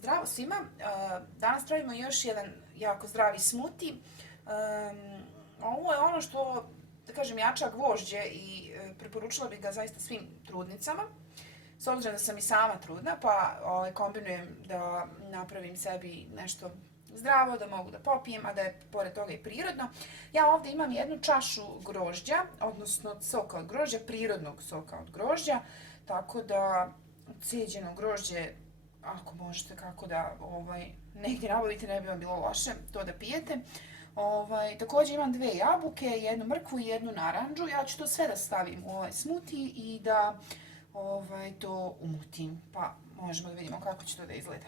Zdravo svima! Danas pravimo još jedan jako zdravi smoothie. Ovo je ono što, da kažem, jača gvožđe i preporučila bih ga zaista svim trudnicama. S obzirom da sam i sama trudna, pa kombinujem da napravim sebi nešto zdravo, da mogu da popijem, a da je pored toga i prirodno. Ja ovdje imam jednu čašu grožđa, odnosno soka od grožđa, prirodnog soka od grožđa, tako da cijeđeno grožđe, ako možete kako da negdje nabavite, ne bi vam bilo loše to da pijete. Također imam 2 jabuke, jednu mrkvu i jednu naranđu. Ja ću to sve da stavim u ovaj smoothie i da to umutim, pa možemo da vidimo kako će to da izgleda.